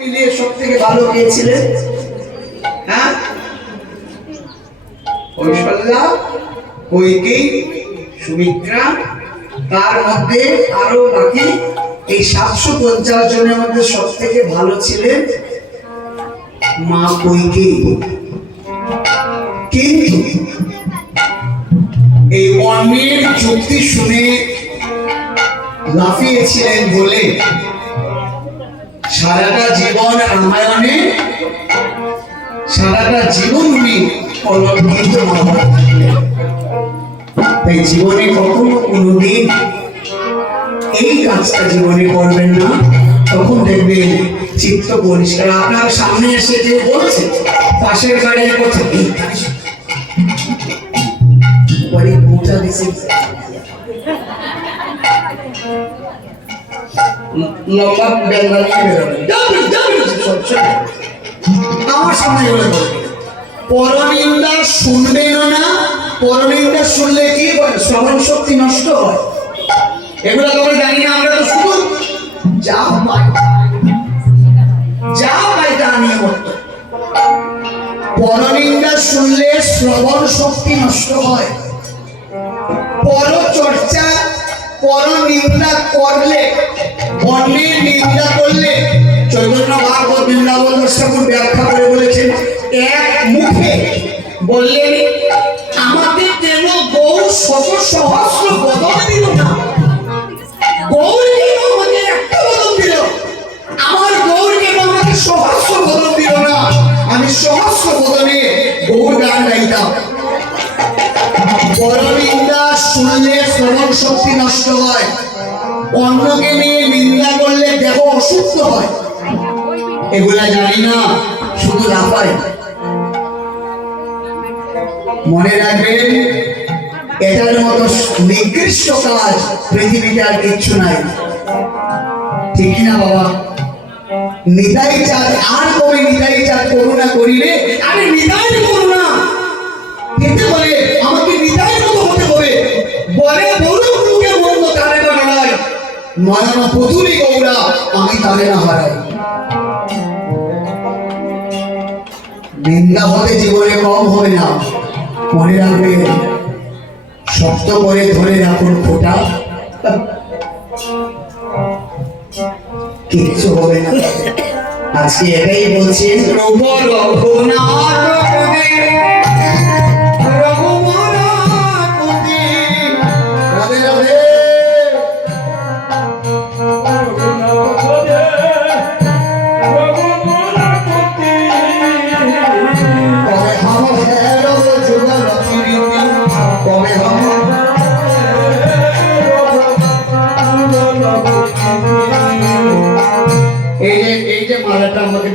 মিলিয়ে সব থেকে ভালো কে ছিলেন? হ্যাঁ, কৌশল্যা, কইকেয়ী, সুমিত্রা, তার মধ্যে আরো বাকি এই 750 জনের মধ্যে সব থেকে ভালো ছিলেন মা কইকেয়ী। কিন্তু এই অন্যের যুক্তি শুনে লাফিয়েছিলেন বলে সারাটা জীবন রামায়ণে সারাটা জীবন উনি অলঙ্কৃত তাই জীবনে কখনো কোনোদিন এই কাজটা জীবনে করবেন না। তখন দেখবেন চিত্ত পরিষ্কার। আপনার সামনে এসে যে বলছে পাশের গাড়ির কথা পৌঁছা দিচ্ছে লম্বা বেলা নিয়ে বেরোবেন আমার সামনে বলে পরনিন্দা শুনবেন না। পরনিন্দা শুনলে কি হয়? শ্রবণ শক্তি নষ্ট হয়। এগুলো তোমরা জানি না। আমরা তো শুধু যা পাই তা নিয়ে করতো। পরনিন্দা শুনলে শ্রবণ শক্তি নষ্ট হয়। পরচর্চা, পরনিন্দা করলে, অন্যের নিন্দা করলে চৈতন্য ভাগবত বৃন্দাবন ঠাকুর ব্যাখ্যা করে বলেছেন, এক মুখে বললেন আমাকে কেন গৌর শত সহস্র বদন দিল না? গৌর কেন আমাকে একটা বদন দিল? আমার গৌর কেন আমাকে সহস্র বদন দিল না? আমি সহস্র বদনে গৌর গান গাইতাম। পরনিন্দা শুনলে শ্রবণ শক্তি নষ্ট হয়। অন্যকে নিয়ে নিন্দা করলে দেহ অসুস্থ হয়। এগুলা জানি না, শুধু লাফায়। মনে রাখবেন, এটার মতো নিকৃষ্ট কাজ পৃথিবীতে আর কিচ্ছু নাই। ঠিক না বাবা? নিতাই চাঁদ আর কবে নিতাই চাঁদ করুণা করিবে? আরে নিতাই করুণা খেতে বলে আমাকে নিতাই মতো হতে হবে। বলে বলুক লোকে মন্দ তারে না হারাই, নয়ন পুতুলি গৌরা আমি তারে না হারাই। নিন্দা হতে জীবনে কম হবে না। মনে রাখবে, শক্ত করে ধরে রাখুন খোটা, কিচ্ছু হবে না। আজকে এটাই বলছি,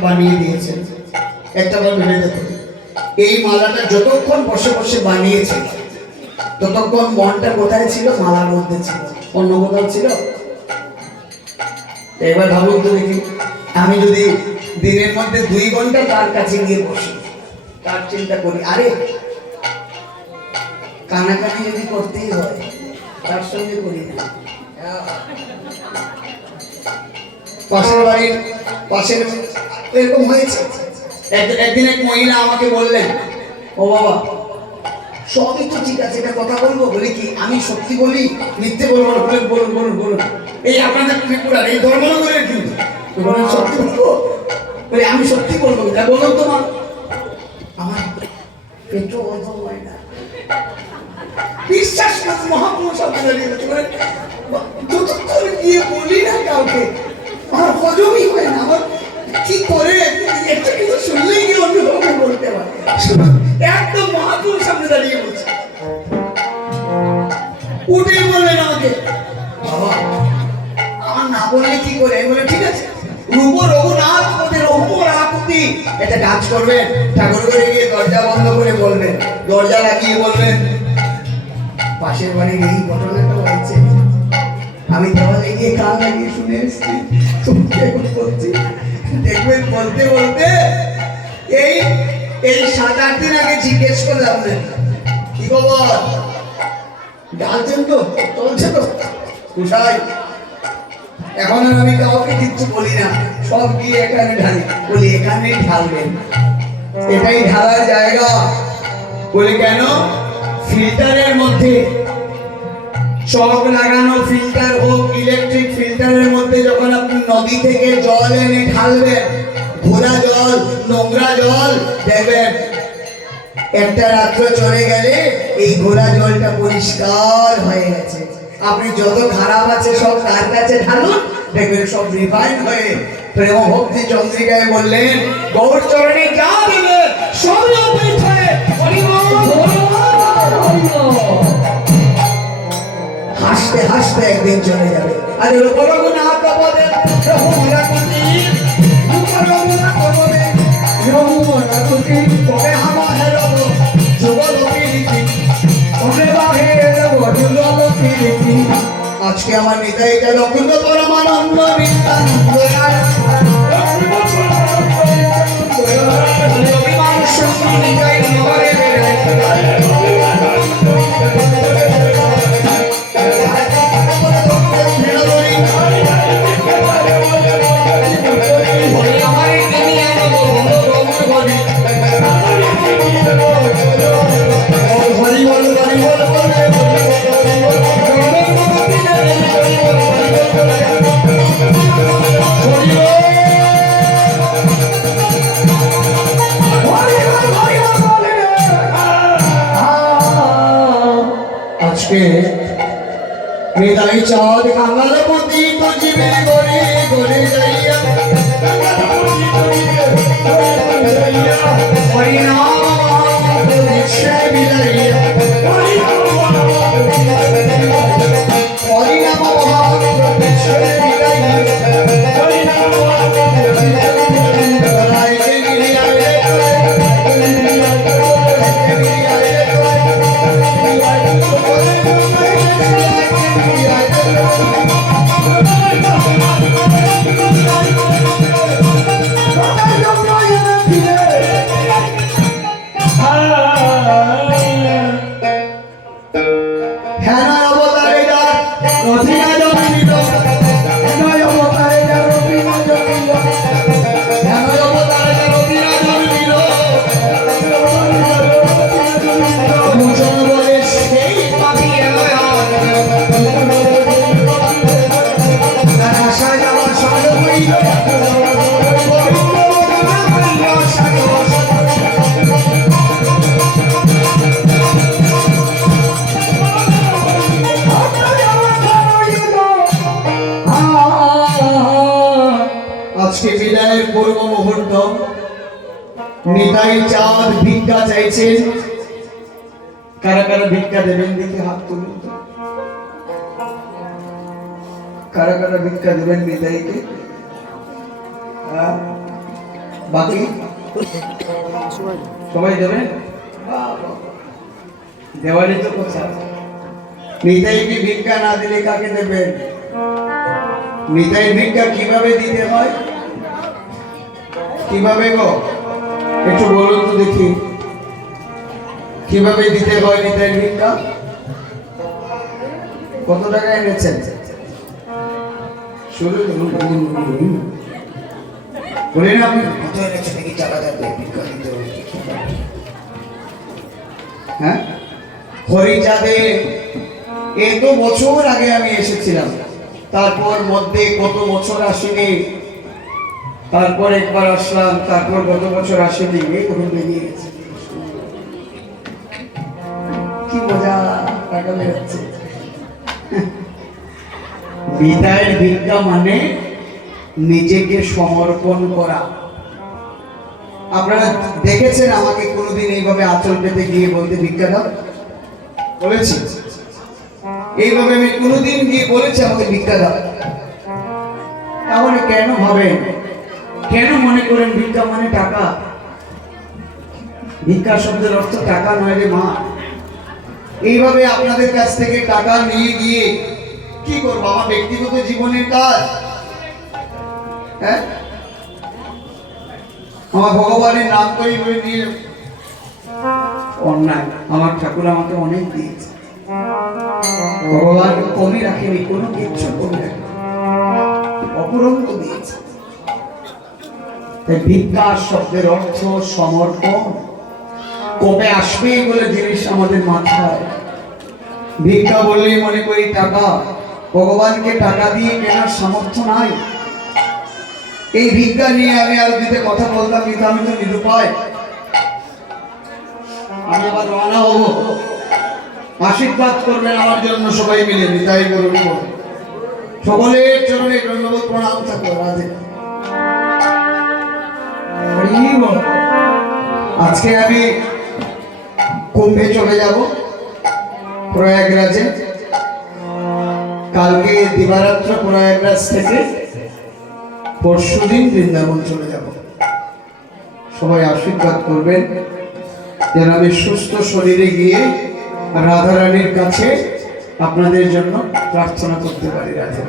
বানিয়ে দিয়েছেন একটা বার ভেবে দেখুন। এই মালাটা যতক্ষণ বসে বসে বানিয়েছে ততক্ষণ মনটা কোথায় ছিল? মালার মধ্যে ছিল, অন্য কোথাও ছিল? এবার ভাবুন তো দেখি, আমি যদি দিনের মধ্যে 2 ঘন্টা তার কাছে গিয়ে বসি, তার চিন্তা করি, আরে কানাকানি যদি করতেই হয় তার সঙ্গে করি না। পাশের বাড়ির পাশের এরকম হয়েছে। একদিন এক মহিলা আমাকে বললেন, ও বাবা সবই তো ঠিক আছে, এটা কথা বলবো। বলি কি, আমি সত্যি বলি মিথ্যে বলবো? বলুন বলুন বলুন। এই আপনাদের ত্রিপুরার এই ধর্মনগরের কিন্তু সত্যি বলবো? বলি আমি সত্যি বলবো, এটা বলুন তো মা। আমার পেটও হজম হয় না। বিশ্বাস করুন, মহাপুরুষ যতক্ষণ গিয়ে বলি না কাউকে আমার হজমই হয় না। আমার কি করে একটা কিছু শুনলেই কি অন্যভাবে বলতে পারে। একদম মহাপুরুষ সামনে দাঁড়িয়ে বলছে, উঠেই বললেন আমাকে, বাবা আমার না বললে কি করে? বলে ঠিক আছে, রূপ রঘুনাথ পতি রঘুনাথপতি এটা কাজ করবেন। ঠাকুর ঘরে গিয়ে দরজা বন্ধ করে বলবেন, দরজা লাগিয়ে বলবেন পাশের বাড়ির এই ঘটনাটা হয়েছে, আমি দেওয়ালে গিয়ে কান লাগিয়ে শুনে এসেছি। দেখবেন বলতে বলতে এই 7-8 দিন আগে জিজ্ঞেস করলাম, কি খবর, ডালছেন তো, চলছে তো? কোথায়? এখন আর আমি কাউকে কিচ্ছু বলি না, সব গিয়ে এখানে ঢালি, বলি এখানেই ঢালবেন, এটাই ঢালার জায়গা। বলি কেন? ফিল্টারের মধ্যে চক লাগানো ফিল্টার হোক, ইলেকট্রিক ফিল্টারের মধ্যে যখন আপনি নদী থেকে জল এনে ঢালবেন, ঘোলা জল, নোংরা জল, দেখবেন একটা রাত্র চলে গেলে এই ঘোলা জলটা পরিষ্কার হয়ে গেছে। আপনি যত খারাপ আছে সব তার কাছে ঢালুন, দেখবেন সব রিফাইন হয়ে প্রেম ভক্তি চন্দ্রিকায় বললেন, গৌর চরণে যা দেবে সবই অমৃত হয়ে হাসতে হাসতে একদিন চলে যাবে। আর রঘুনাথ পদে আজকে আমার নিতাইটা লক্ষ্য পরমানন্দ নিতাই চাঁদ কাঙ্গালপতি তো জীবে গড়ে গড়ে যাইয়া হরিনাম সে বিলাইয়া হরিনাম সে বিলাইয়া বিদায়ের পূর্ব মুহূর্ত। নিতাই চাঁদ ভিক্ষা চাইছেন। কারা কারা ভিক্ষা দেবেন দেখে হাত তুলুন। কারা কারা ভিক্ষা দেবেন নিতাইকে? বাকি সবাই দেবেন? দেওয়ালি তো কোথায়? নিতাইকে ভিক্ষা না দিলে কাকে দেবেন? নিতাই ভিক্ষা কিভাবে দিতে হয়? কিভাবে গো একটু বলুন তো দেখি, কিভাবে দিতে হয় নিতাই ভিক্ষা? কত টাকা এনেছেন? শুরু বলে না আপনি কত এনেছেন নাকি টাকা দেবে ভিক্ষা দিতে হবে? হ্যাঁ, হরিচাঁদে এত বছর আগে আমি এসেছিলাম, তারপর মধ্যে কত বছর আসিনি, তারপর একবার আসলাম, তারপর গত বছর আসেনি, এই তখন বেরিয়ে গেছে। কি মজা, টাকা বেরোচ্ছে। বিদায়ের ভিক্ষা মানে নিজেকে সমর্পণ করা। আপনারা দেখেছেন আমাকে কোনোদিন এইভাবে আঁচল পেতে গিয়ে বলতে ভিক্ষা দাও বলেছি? এইভাবে আমি কোনোদিন গিয়ে বলেছি আমাকে ভিক্ষা দাও? তাহলে কেন ভাবেন, কেন মনে করেন ভিক্ষা মানে টাকা? ভিক্ষা শব্দের অর্থ টাকা নয় রে মা। এইভাবে আপনাদের কাছ থেকে টাকা নিয়ে গিয়ে কি করবো? আমার ব্যক্তিগত জীবনের কাজ, হ্যাঁ, আমার ভগবানের নাম করে নিয়ে অন্যায়। আমার ঠাকুর আমাকে অনেক দিয়েছে, ভগবান কমই রাখেনি, কোনো কিচ্ছু কমই রাখেনি। অপরন্ত দিয়েছে। তাই ভিক্ষা শব্দের অর্থ সমর্পণ। কবে আসবে বলে জিনিস আমাদের মাথায়। ভিক্ষা বললেই মনে করি টাকা। ভগবানকে টাকা দিয়ে কেনার সামর্থ্য নাই। এই ভিক্ষা নিয়ে আমি আর দিতে কথা বলতাম, কিন্তু আমি তো নিরুপায়। আমি আবার রওনা হব। আশীর্বাদ করবেন আমার জন্য সবাই মিলে। নিতাই করুন সকলের চরণে ধন্যবাদ প্রণাম থাকো। রাধে। আজকে আমি কুম্ভে চলে যাব, প্রয়াগরাজে। কালকে দিবারাত্র প্রয়াগরাজ থেকে পরশুদিন বৃন্দাবন চলে যাব। সবাই আশীর্বাদ করবেন যেন আমি সুস্থ শরীরে গিয়ে রাধারানীর কাছে আপনাদের জন্য প্রার্থনা করতে পারি। রাধে।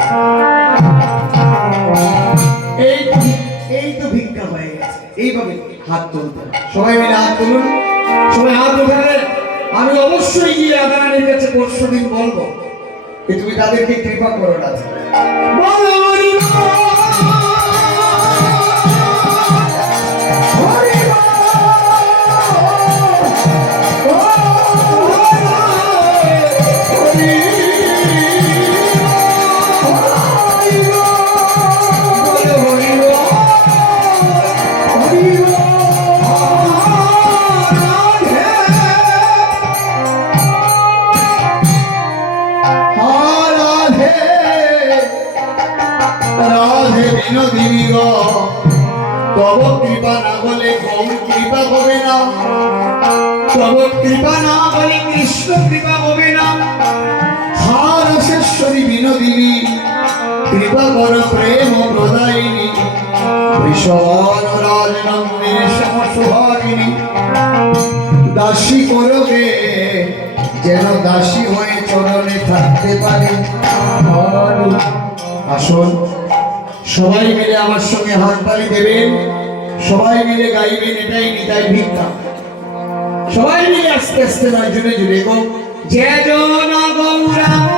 এই তো ভিক্ষা হয়ে গেছে। এইভাবে হাত তুলতে, সবাই মিলে হাত তুলুন। সবাই হাত উঠালেন। আমি অবশ্যই গিয়ে রাধারানীর কাছে পরশুদিন বলবো যে তুমি তাদেরকে কৃপা করো। রাধে। বিনোদিনী গো, তব কৃপা না হলে গৌর কৃপা হবে না, তব কৃপা না হলে কৃষ্ণ কৃপা হবে না। হারসেশ্বরী বিনোদিনী, কৃপা কর প্রেম প্রদায়িনী, বৃষণ রাজনন্দিনী সমসুহাগিনী। দাসী করবে যেন দাসী হয়ে চরণে থাকতে পারে। আসুন সবাই মিলে আমার সঙ্গে হাততালি দেবেন, সবাই মিলে গাইবেন এটাই নিতাই ভিক্ষা। সবাই মিলে আস্তে আস্তে নয়, জুড়ে জুড়ে গো। যে জন গৌরাঙ্গ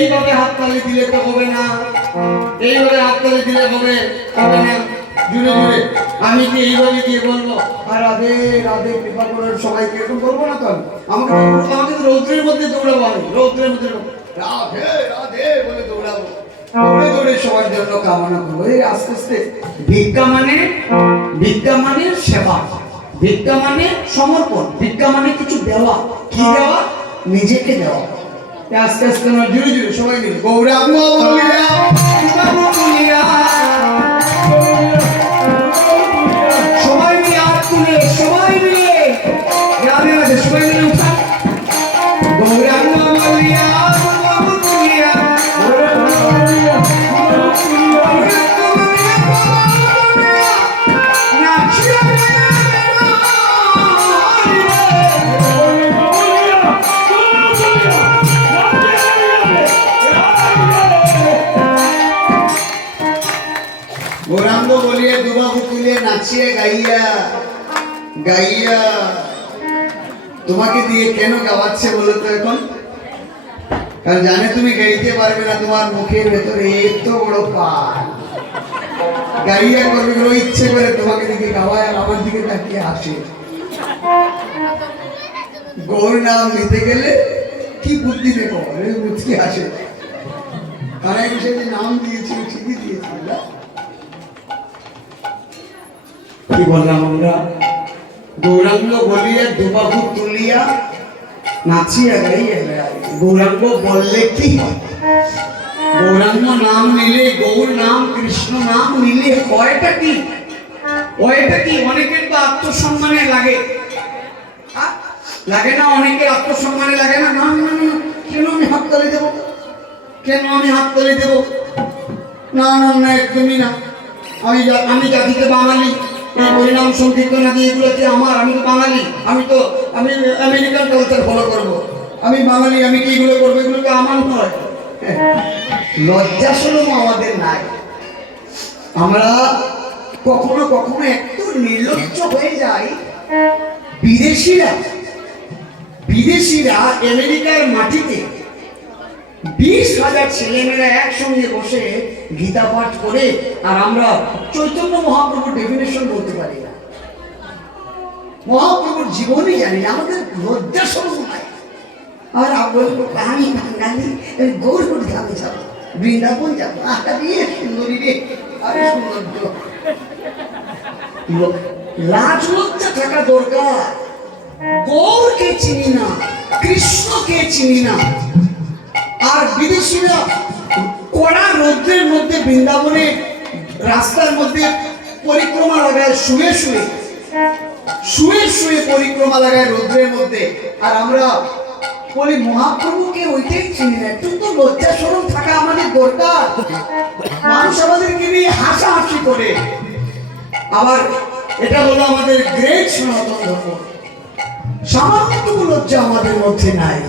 এইভাবে হাততালি দিলে তো হবে না, এইভাবে হাততালি দিলে হবে না। জুড়ে জুড়ে আমি কি এইভাবে দিয়ে বলবো আর রাধে রাধে কৃপা করার সবাইকে এরকম করবো না? তো আমাকে আমাকে তো রৌদ্রের মধ্যে দৌড়াবো, আমি রৌদ্রের মধ্যে রাধে রাধে বলে দৌড়াবো, দৌড়ে দৌড়ে সবার জন্য কামনা করবো। এই আস্তে আস্তে ভিক্ষা মানে সেবা, ভিক্ষা মানে সমর্পণ, ভিক্ষা মানে কিছু দেওয়া। কি দেওয়া? নিজেকে দেওয়া। আস্তে আস্তে না, জুড়ে জুড়ে সবাই মিলে গৌরাঙ্গ বলিয়া সবাই মিলে হাত তুলে, সবাই মিলে গ্রামে সবাই মিলে উঠা। গৌরাঙ্গ বলিয়া গৌরাঙ্গ বলিয়ে দুবাহু তুলে নাচিয়ে গাইয়া গাইয়া তোমাকে দিয়ে কেন গাওয়াচ্ছে বলো তো এখন? কারণ জানে তুমি গাইতে পারবে না, তোমার মুখের ভেতরে এত বড় পান গাইয়া করবে বলে ইচ্ছে করে তোমাকে দিকে গাওয়ায় আর আমার দিকে তাকিয়ে আসে। গৌর নাম নিতে গেলে কি বুদ্ধি দেখো, বুদ্ধি আসে তারা হিসেবে নাম দিয়েছি, ঠিকই দিয়েছি না? কি বললাম আমরা? গৌরাঙ্গ বলিয়া দুবাহু তুলিয়া নাচিয়া গাইয়া বেড়াই। গৌরাঙ্গ বললে কি হয়? গৌরাঙ্গ নাম নিলে, গৌর নাম কৃষ্ণ নাম নিলে কয়টা কি? কয়টা কি? অনেকের তো আত্মসম্মানে লাগে, লাগে না? অনেকের আত্মসম্মানে লাগে না? না না না, কেন আমি হাত তালি দেবো? কেন আমি হাত তালি দেবো? না না না, একদমই না। আমি জাতিতে বাঙালি, হরিনাম সংকীর্তন আদি এগুলোতে আমার, আমি তো বাঙালি, আমি আমেরিকান কালচার ফলো করবো, আমি বাঙালি, আমি কি এগুলো করবো? এগুলো তো আমার নয়। লজ্জা শরম আমাদের নাই। আমরা কখনো কখনো একটু নির্লজ্জ হয়ে যাই। বিদেশিরা আমেরিকার মাটিতে 20,000 ছেলেমেয়েরা একসঙ্গে বসে গীতা পাঠ করে, আর আমরা চৈতন্য মহাপ্রভুর ডেফিনেশন বলতে পারি না, মহাপ্রভুর জীবনই জানি না। আমাদের লজ্জা শরম নাই। আর বলবো আমি বাঙালি, গৌরপুর ধামে যাবো, বৃন্দাবন যাবো, আরে সুন্দরী রে, আরে সুন্দর। লাজ লজ্জা থাকা দরকার। গৌরকে চিনি না, কৃষ্ণকে চিনি না। আর বিদেশিরা কড়া রৌদ্রের মধ্যে বৃন্দাবনে রাস্তার মধ্যে পরিক্রমা লাগায়, শুয়ে শুয়ে পরিক্রমা লাগায় রৌদ্রের মধ্যে। আর আমরা বলি মহাপ্রভুকে ওইটাই চিনি না। একটু তো লজ্জা শরম থাকা আমাদের দরকার। মানুষ আমাদেরকে নিয়ে হাসাহাসি করে। আবার এটা হলো আমাদের গ্রেট সনাতন ধর্ম। সামান্যটুকু লজ্জা আমাদের মধ্যে নাই।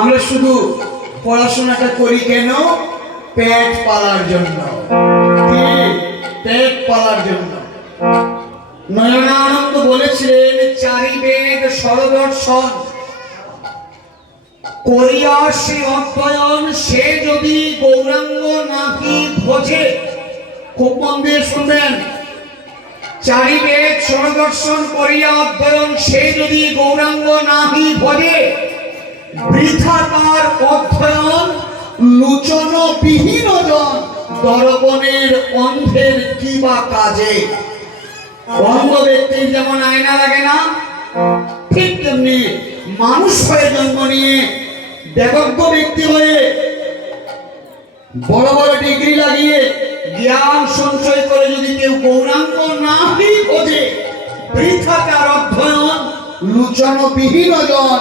আমরা শুধু পড়াশোনাটা করি কেন? পেট পালার জন্য, পেট পালার জন্য। নয়নানন্দ বলেছিলেন, চারি বেদ সরদর্শন করিয়া সে অধ্যয়ন, সে যদি গৌরাঙ্গ নাহি ভোজে। খুব মন দিয়ে শুনবেন। চারি বেদ সরদর্শন করিয়া অধ্যয়ন, সে যদি গৌরাঙ্গ নাহি ভোজে, বৃথা তার অধ্যয়ন, লোচন বিহীন জন, দর্পণের অন্ধের কি বা কাজে। অন্ধ ব্যক্তির যেমন আয়না লাগে না, ঠিক তেমনি মানুষ হয়ে জন্ম নিয়ে বেগজ্ঞ ব্যক্তি হয়ে বড় বড় ডিগ্রি লাগিয়ে জ্ঞান সঞ্চয় করে যদি কেউ গৌরাঙ্গ নাহি বোঝে, বৃথা তার অধ্যয়ন, লোচন বিহীন জন,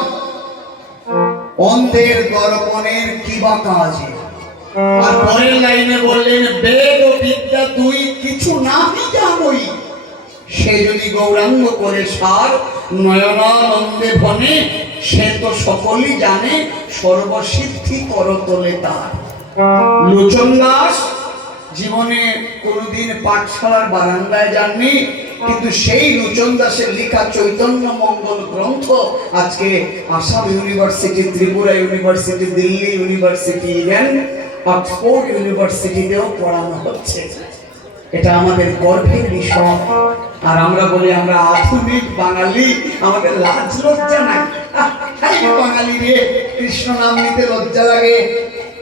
অন্ধের দর্পণের কি বা কাজে। আর পরের লাইনে বললেন, বেদ ও বিদ্যা দুই কিছু নাহি জানই, সে যদি গৌরাঙ্গ করে সার, নয়নানন্দে বনে, সে তো সকলই জানে, সর্বসিদ্ধি করতলে তার। লোচন দাস জীবনে কোনোদিন পাঠশালার বারান্দায় যাননি, কিন্তু সেই লোচন দাসের লেখা চৈতন্য মঙ্গল গ্রন্থ আজকে Assam university, Tripura university, Delhi university, even Oxford ইউনিভার্সিটিতেও পড়ানো হচ্ছে। এটা আমাদের গর্বের বিষয়। আর আমরা বলি আমরা আধুনিক বাঙালি, আমাদের লাজ লজ্জা নাই। বাঙালি রে, কৃষ্ণ নাম নিতে লজ্জা লাগে,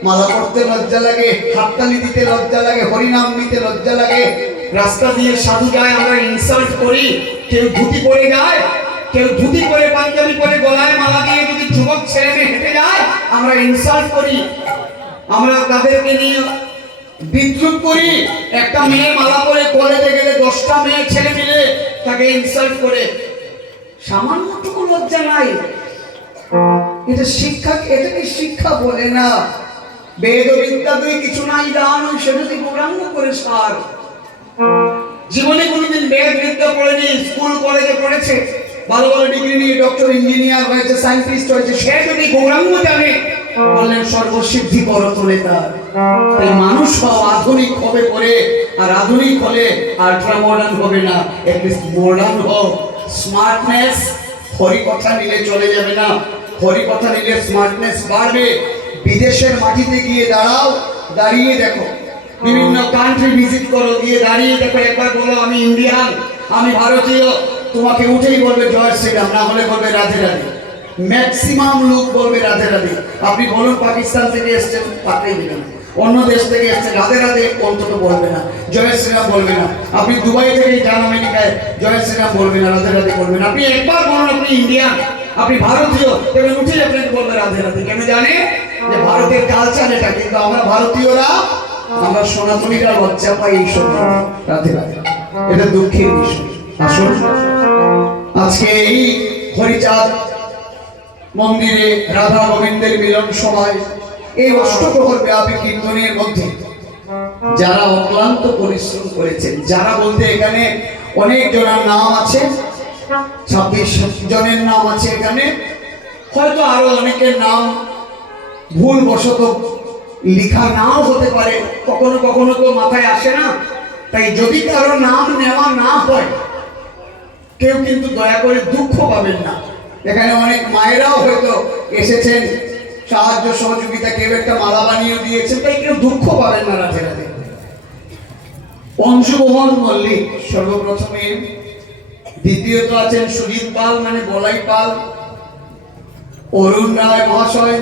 মালা পড়তে লজ্জা লাগে, হাততালি দিতে লজ্জা লাগে, হরিনাম নিতে লজ্জা লাগে। রাস্তা দিয়ে সাধু যায়, আমরা ইনসাল্ট করি। কেউ ধুতি পরে যায়, কেউ ধুতি পরে পাঞ্জাবি পরে গলায় মালা দিয়ে যদি যুবক ছেলে মেয়ে হেঁটে যায়, আমরা ইনসাল্ট করি, আমরা তাদেরকে নিয়ে বিদ্রুপ করি। একটা মেয়ে মালা পরে কলেজে গেলে 10টা মেয়ে ছেলে মিলে তাকে ইনসাল্ট করে। সামান্যটুকু লজ্জা নাই। এটা শিক্ষা, এটাকে শিক্ষা বলে না। বেদ বিদ্যা দুই কিছু নাই জানো, সে যদি গৌরাঙ্গ করে সার। জীবনে কোনোদিন বেদ বিদ্যা পড়েনি, স্কুল কলেজে পড়েছে, ভালো ভালো ডিগ্রি নিয়ে ডক্টর ইঞ্জিনিয়ার হয়েছে, সায়েন্টিস্ট হয়েছে, সে যদি গৌরাঙ্গ জানে, বললেন সর্বসিদ্ধি করতলে তার। তাই মানুষ হও, আধুনিক হবে পরে, আর আধুনিক হলে আল্ট্রা মডার্ন হবে না, এটলিস্ট মডার্ন হোক। স্মার্টনেস হরিকথা নিলে চলে যাবে না, হরিকথা নিলে স্মার্টনেস বাড়বে। বিদেশের মাটিতে গিয়ে দাঁড়াও, দাঁড়িয়ে দেখো, বিভিন্ন কান্ট্রি ভিজিট করো, গিয়ে দাঁড়িয়ে দেখো, একবার বলো আমি ইন্ডিয়ান, আমি ভারতীয়, তোমাকে উঠেই বলবে জয় শ্রীরাম, না হলে বলবে রাধে রাধে। ম্যাক্সিমাম লোক বলবে রাধে রাধে। আপনি বলুন পাকিস্তান থেকে এসছেন, তাকেই দিবেন। অন্য দেশ থেকে এসছেন, রাধে রাধে অন্তত বলবে না, জয় শ্রীরাম বলবে না। আপনি দুবাই থেকে যান আমেরিকায়, জয় শ্রীরাম বলবে না, রাধে রাধে বলবেন। আপনি একবার বলুন আপনি ইন্ডিয়ান, আপনি ভারতীয়, তবে উঠেই আপনাকে বলবে রাধে রাধে। কেন জানে যে ভারতের কালচার এটা। কিন্তু আমরা ভারতীয়রা, আমরা সনাতনীরা লজ্জা পাই এইসব রাধে রাধে। এটা দুঃখের বিষয়। আসুন আজকে এই হরিচাঁদ মন্দিরে রাধা গোবিন্দের মিলন সময় এই অষ্টপ্রহর ব্যাপী কীর্তনের মধ্যে যারা অক্লান্ত পরিশ্রম করেছেন, যারা বলতে এখানে অনেক জনের নাম আছে, 26 জনের নাম আছে এখানে, হয়তো আরো অনেকের নাম ভুলবশত লিখা নাও হতে পারে, কখনো কখনো তো মাথায় আসে না। তাই যদি কারো নাম নেওয়া না হয়, কেউ কিন্তু দয়া করে দুঃখ পাবেন না। এখানে অনেক মায়েরাও হয়তো এসেছেন সাহায্য সহযোগিতা, কেউ একটা মালা বানিয়ে দিয়েছেন, তাই কেউ দুঃখ পাবেন না রাধে রাধে। অংশুমোহন মল্লিক সর্বপ্রথমে, দ্বিতীয়ত আছেন সুজিত পাল মানে বলাই পাল, অরুণ রায় মহাশয়,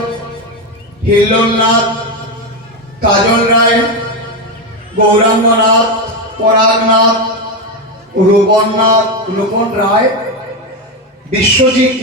হিল্লোলনাথ, কাজল রায়, গৌরাঙ্গনাথ, পরাগনাথ, রূপন রায়, বিশ্বজিৎ।